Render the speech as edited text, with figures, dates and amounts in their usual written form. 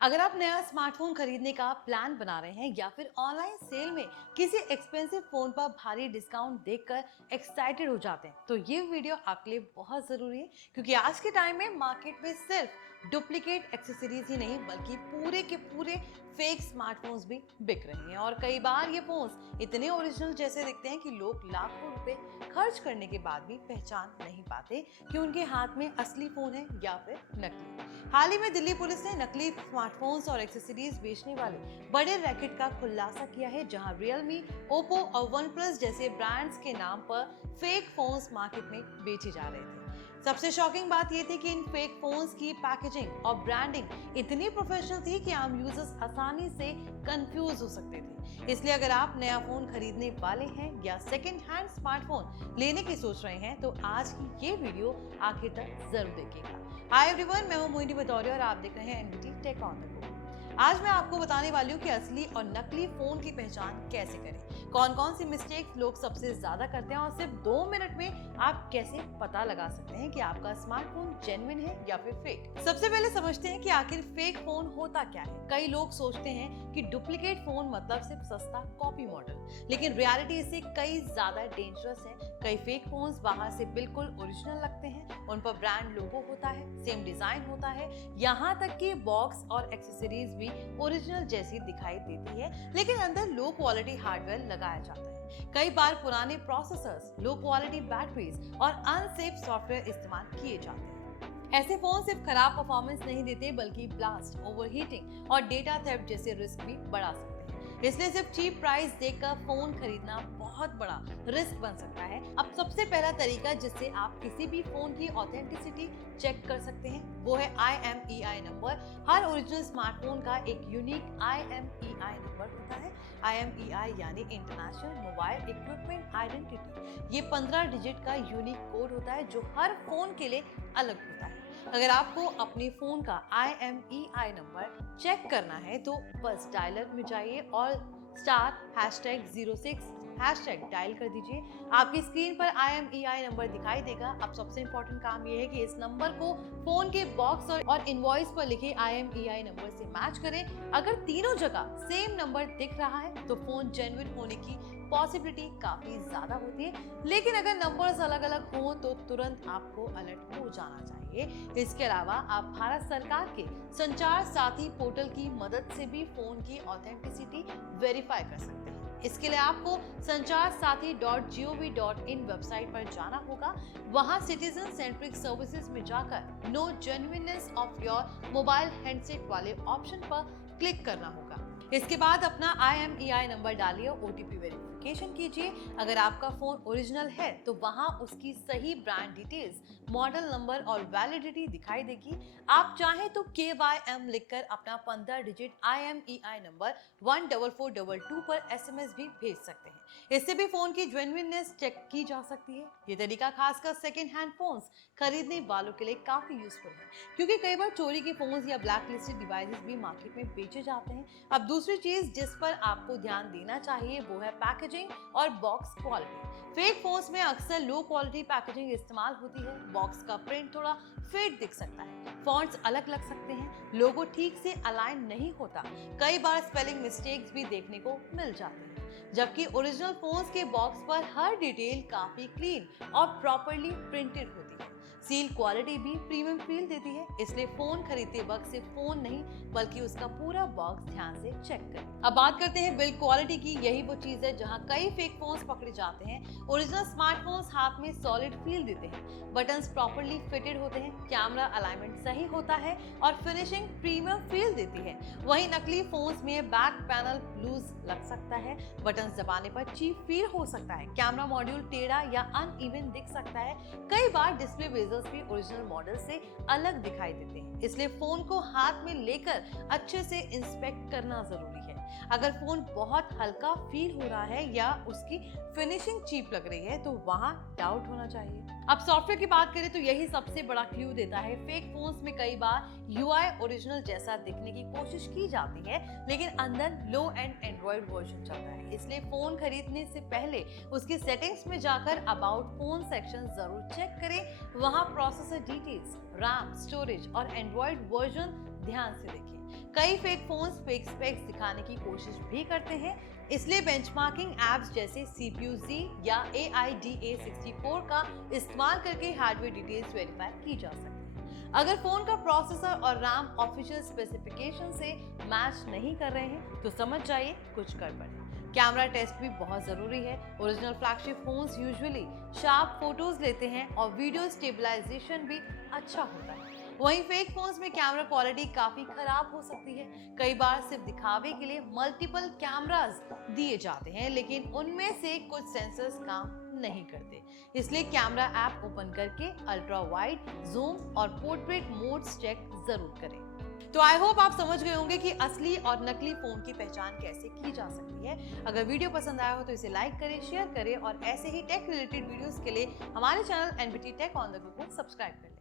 अगर आप नया स्मार्टफोन खरीदने का प्लान बना रहे हैं या फिर ऑनलाइन सेल में किसी एक्सपेंसिव फोन पर भारी डिस्काउंट देखकर एक्साइटेड हो जाते हैं तो ये वीडियो आपके लिए बहुत जरूरी है, क्योंकि आज के टाइम में मार्केट में सिर्फ डुप्लीकेट एक्सेसरीज ही नहीं बल्कि पूरे के पूरे फेक स्मार्टफोन्स भी बिक रहे हैं। और कई बार ये फोन्स इतने ओरिजिनल जैसे दिखते हैं कि लोग लाखों रुपए खर्च करने के बाद भी पहचान नहीं पाते कि उनके हाथ में असली फोन है या फिर नकली। हाल ही में दिल्ली पुलिस ने नकली स्मार्टफोन्स और एक्सेसरीज बेचने वाले बड़े रैकेट का खुलासा किया है, जहां रियलमी, ओप्पो और वन प्लस जैसे ब्रांड्स के नाम पर फेक फोन्स मार्केट में बेचे जा रहे थे। सबसे शॉकिंग बात यह थी कि इन फेक फोन्स की पैकेजिंग और ब्रांडिंग इतनी प्रोफेशनल थी कि आम यूजर्स आसानी से कंफ्यूज हो सकते थे। इसलिए अगर आप नया फोन खरीदने वाले हैं या सेकंड हैंड स्मार्टफोन लेने की सोच रहे हैं तो आज की ये वीडियो आखिर तक जरूर देखिएगा। हाय एवरीवन, मैं हूं मोहिनी भदौरिया और आप देख रहे हैं NBT tech on the go. आज मैं आपको बताने वाली हूँ कि असली और नकली फोन की पहचान कैसे करें, कौन कौन सी मिस्टेक्स लोग सबसे ज्यादा करते हैं और सिर्फ 2 मिनट में आप कैसे पता लगा सकते हैं कि आपका स्मार्टफोन जेन्युइन है या फिर फेक। सबसे पहले समझते हैं कि आखिर फेक फोन होता क्या है। कई लोग सोचते हैं कि डुप्लीकेट फोन मतलब सिर्फ सस्ता कॉपी मॉडल, लेकिन रियलिटी इससे कई ज्यादा डेंजरस है। कई फेक फोन्स बाहर से बिल्कुल ओरिजिनल लगते हैं, उन पर ब्रांड लोगो होता है, सेम डिजाइन होता है, यहाँ तक कि बॉक्स और एक्सेसरीज भी ओरिजिनल जैसी दिखाई देती है, लेकिन अंदर लो क्वालिटी हार्डवेयर लगाया जाता है। कई बार पुराने प्रोसेसर्स, लो क्वालिटी बैटरीज और अनसेफ सॉफ्टवेयर इस्तेमाल किए जाते हैं। ऐसे फोन सिर्फ खराब परफॉर्मेंस नहीं देते बल्कि ब्लास्ट, ओवरहीटिंग और डेटा थेफ्ट जैसे रिस्क भी बढ़ा सकते हैं। इसलिए सिर्फ चीप प्राइस देखकर फोन खरीदना बहुत बड़ा रिस्क बन सकता है। अब सबसे पहला तरीका जिससे आप किसी भी फोन की ऑथेंटिसिटी चेक कर सकते हैं वो है IMEI नंबर। हर ओरिजिनल स्मार्टफोन का एक यूनिक IMEI नंबर होता है। IMEI यानी इंटरनेशनल मोबाइल इक्विपमेंट आइडेंटिटी। ये 15 डिजिट का यूनिक कोड होता है जो हर फोन के लिए अलग होता है। अगर आपको अपने फोन का IMEI नंबर चेक करना है तो बस डायलर में जाइए और *#06 डायल कर दीजिए। आपकी स्क्रीन पर IMEI नंबर दिखाई देगा। अब सबसे इंपॉर्टेंट काम यह है कि इस नंबर को फोन के बॉक्स और इनवॉइस पर लिखे IMEI नंबर से मैच करें। अगर तीनों जगह सेम नंबर दिख रहा है तो फोन जेन्युइन होने की पॉसिबिलिटी काफी ज्यादा होती है, लेकिन अगर नंबर्स अलग अलग हो तो तुरंत आपको अलर्ट हो जाना चाहिए। इसके अलावा आप भारत सरकार के संचार साथी पोर्टल की मदद से भी फोन की ऑथेंटिसिटी वेरीफाई कर सकते हैं। इसके लिए आपको sancharsati.gov.in वेबसाइट पर जाना होगा। वहां सिटीजन सेंट्रिक सर्विसेज में जाकर know genuineness of your mobile handset वाले ऑप्शन पर क्लिक करना होगा। इसके बाद अपना IMEI नंबर डालिए, OTP वेरिफिकेशन कीजिए। अगर आपका फोन ओरिजिनल है तो वहां उसकी सही ब्रांड डिटेल्स, मॉडल नंबर और वैलिडिटी दिखाई देगी। आप चाहें तो KYM लिखकर अपना 15 डिजिट IMEI नंबर 14422 पर SMS भी भेज सकते हैं। इससे भी फोन की जेन्युइननेस चेक की जा सकती है। ये तरीका खासकर सेकेंड हैंड फोन्स खरीदने वालों के लिए काफी यूजफुल है, क्योंकि कई बार चोरी के फोन्स या ब्लैक लिस्टेड डिवाइसेस भी मार्केट में बेचे जाते हैं। अब दूसरी चीज जिस पर आपको ध्यान देना चाहिए वो है पैकेजिंग और बॉक्स क्वालिटी। फेक फोन्स में अक्सर लो क्वालिटी पैकेजिंग इस्तेमाल होती है। बॉक्स का प्रिंट थोड़ा फेड दिख सकता है, फॉन्ट्स अलग लग सकते हैं, लोगो ठीक से अलाइन नहीं होता, कई बार स्पेलिंग मिस्टेक्स भी देखने को मिल जाते हैं। जबकि ओरिजिनल फोन्स के बॉक्स पर हर डिटेल काफी क्लीन और प्रॉपर्ली प्रिंटेड होती है। सील क्वालिटी भी प्रीमियम फील देती है। इसलिए फोन खरीदते वक्त सिर्फ फोन नहीं बल्कि उसका पूरा बॉक्स ध्यान से चेक करें। अब बात करते हैं बिल्ड क्वालिटी की। यही वो चीज है जहां कई फेक फोन्स पकड़े जाते हैं। ओरिजिनल स्मार्टफोन्स हाथ में सॉलिड फील देते हैं, बटन्स प्रॉपर्ली फिटेड होते हैं, कैमरा अलाइनमेंट सही होता है और फिनिशिंग प्रीमियम फील देती है। वहीं नकली फोन्स में बैक पैनल लूज लग सकता है, बटन्स दबाने पर चीप फील हो सकता है, कैमरा मॉड्यूल टेढ़ा या अनइवन दिख सकता है। कई बार डिस्प्ले बेजल्स भी ओरिजिनल मॉडल से अलग दिखाई देते हैं। इसलिए फोन को हाथ में लेकर अच्छे से इंस्पेक्ट करना जरूरी है। अगर फोन बहुत हल्का फील हो रहा है या उसकी फिनिशिंग चीप लग रही है तो वहां डाउट होना चाहिए। अब सॉफ्टवेयर की बात करें तो यही सबसे बड़ा क्लू देता है। फेक फोन्स में कई बार UI ओरिजिनल जैसा दिखने की कोशिश की जाती है, लेकिन अंदर लो एंड एंड्रॉइड वर्जन चलता है। इसलिए फोन खरीदने से पहले उसकी सेटिंग्स में जाकर अबाउट फोन सेक्शन जरूर चेक करें। वहां प्रोसेसर डिटेल्स, रैम, स्टोरेज और एंड्रॉइड वर्जन ध्यान से देखें। कई फेक फोन्स फेक स्पेक्स दिखाने की कोशिश भी करते हैं, इसलिए बेंचमार्किंग एप्स जैसे CPU-Z या AIDA64 का इस्तेमाल करके हार्डवेयर डिटेल्स वेरीफाई की जा सकती है। अगर फोन का प्रोसेसर और रैम ऑफिशियल स्पेसिफिकेशन से मैच नहीं कर रहे हैं तो समझ जाइए कुछ गड़बड़ है। कैमरा टेस्ट भी बहुत जरूरी है। Original flagship phones usually sharp photos लेते हैं और वीडियो स्टेबलाइजेशन भी अच्छा होता है। वहीं फेक फोन्स में कैमरा क्वालिटी काफी खराब हो सकती है। कई बार सिर्फ दिखावे के लिए मल्टीपल कैमरास दिए जाते हैं, लेकिन उनमें से कुछ सेंसर्स काम नहीं करते। इसलिए कैमरा ऐप ओपन करके अल्ट्रा वाइड, जूम और पोर्ट्रेट मोड्स चेक जरूर करें। तो आई होप आप समझ गए होंगे कि असली और नकली फोन की पहचान कैसे की जा सकती है। अगर वीडियो पसंद आया हो तो इसे लाइक करें, शेयर करें और ऐसे ही टेक रिलेटेड वीडियोस के लिए हमारे channel NBT Tech on the Go को सब्सक्राइब करें।